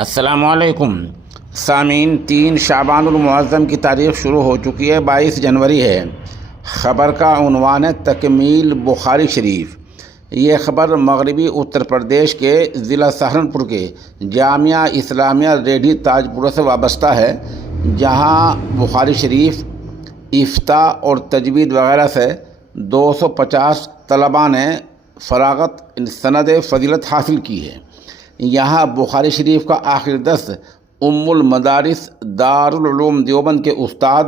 السلام علیکم سامعین، 3 شعبان المعظم کی تاریخ شروع ہو چکی ہے، 22 جنوری ہے۔ خبر کا عنوان ہے تکمیل بخاری شریف۔ یہ خبر مغربی اتر پردیش کے ضلع سہارنپور کے جامعہ اسلامیہ ریڈھی تاج پورہ سے وابستہ ہے، جہاں بخاری شریف، افتاء اور تجوید وغیرہ سے 250 طلباء نے فراغت سند فضیلت حاصل کی ہے۔ یہاں بخاری شریف کا آخری درس ام المدارس دارالعلوم دیوبند کے استاد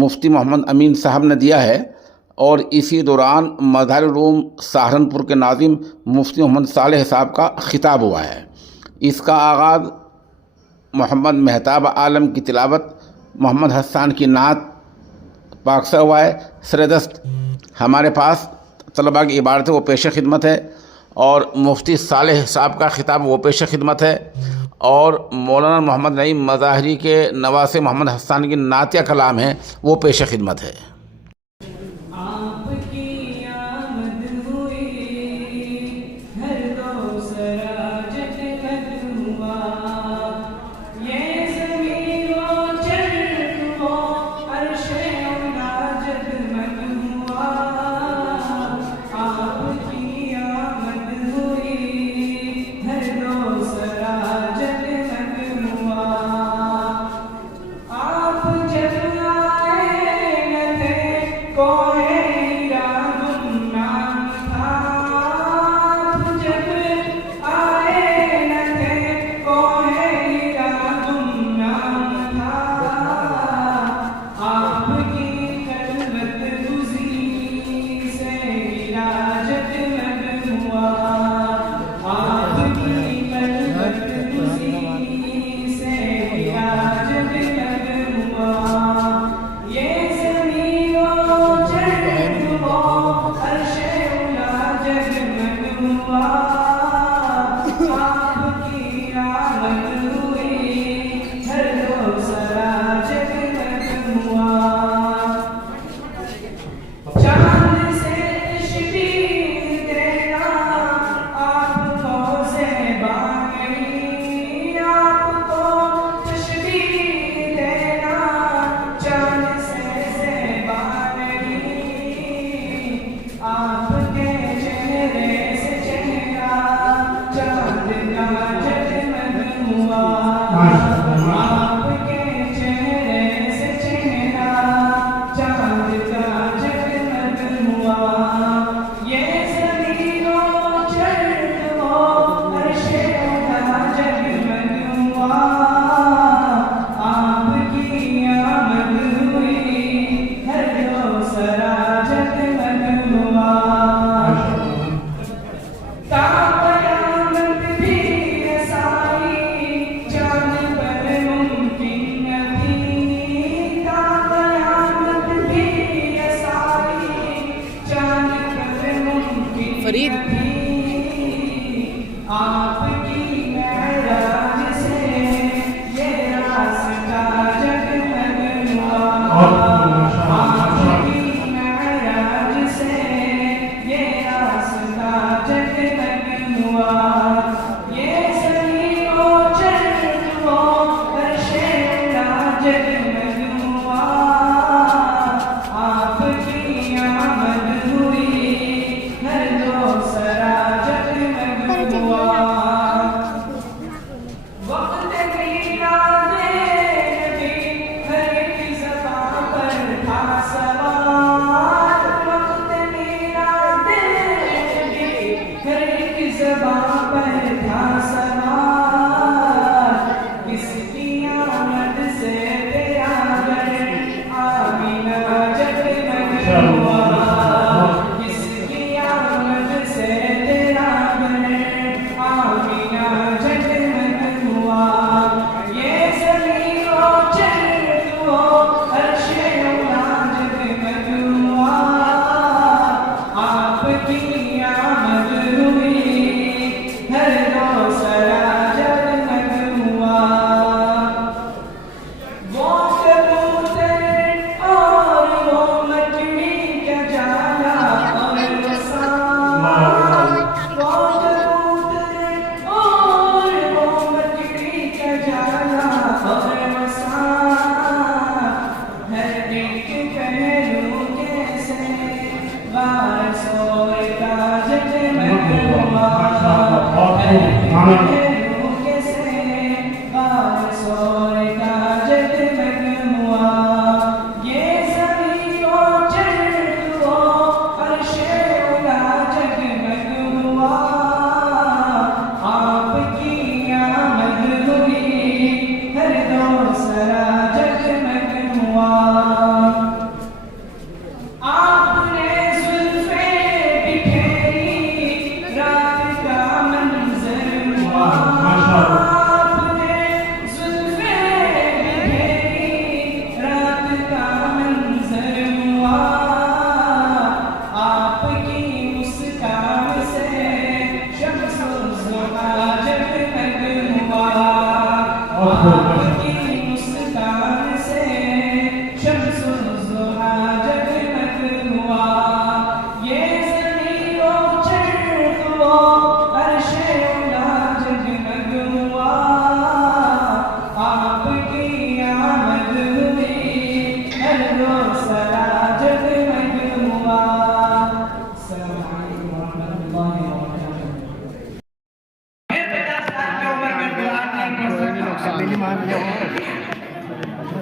مفتی محمد امین صاحب نے دیا ہے، اور اسی دوران مظاہر العلوم سہارنپور کے ناظم مفتی محمد صالح صاحب کا خطاب ہوا ہے۔ اس کا آغاز محمد مہتاب عالم کی تلاوت، محمد حسان کی نعت پاک سے ہوا ہے۔ سردست ہمارے پاس طلباء کی عبارت ہے، وہ پیش خدمت ہے، اور مفتی صالح صاحب کا خطاب وہ پیش خدمت ہے، اور مولانا محمد نعیم مظاہری کے نواسے محمد حسان کی نعتیہ کلام ہے، وہ پیش خدمت ہے۔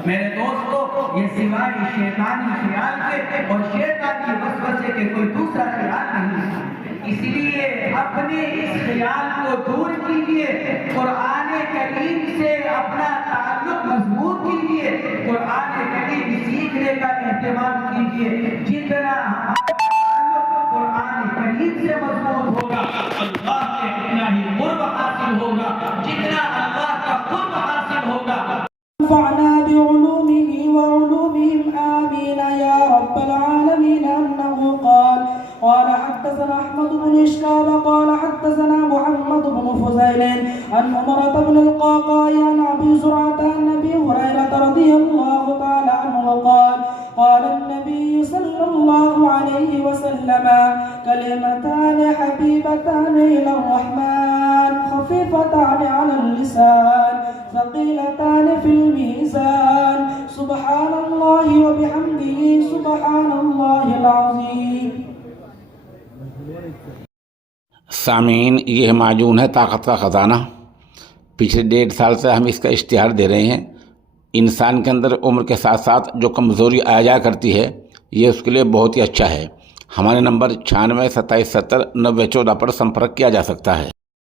میرے دوستو، یہ سوائے شیطانی خیال کے اور شیطانی وسوسے کے کوئی دوسرا خیال نہیں ہے۔ اس لیے اپنے اس خیال کو دور کیجئے، قرآن کریم سے اپنا تعلق مضبوط کیجئے، قرآن کریم سیکھنے کا اہتمام کیجئے۔ جتنا ہمارا تعلق قرآن کریم سے مضبوط ہوگا، اللہ سے اتنا ہی قرب حاصل ہوگا، جتنا اللہ کا قرب حاصل ہوگا۔ انفعنا بعلومه وعلومهم آمين يا رب العالمين. أنه قال حدثنا أحمد بن إشكاب قال حدثنا محمد بن فزيل عن عمرة بن القعقاع عن أبي زرعة عن أبي هريرة رضي الله تعالى عنه قال النبي صلى الله عليه وسلم: كلمتان حبيبتان إلى الرحمن خفيفتان على اللسان ثقيلتان في الميزان سبحان الله وبحمده سبحان الله العظيم. سامعین، یہ معجون ہے طاقت کا خزانہ۔ پچھلے 1.5 سال سے ہم اس کا اشتہار دے رہے ہیں۔ انسان کے اندر عمر کے ساتھ ساتھ جو کمزوری آ جایا کرتی ہے، یہ اس کے لیے بہت ہی اچھا ہے۔ ہمارے نمبر 96 27 70 90 14 پر سمپرک کیا جا سکتا ہے۔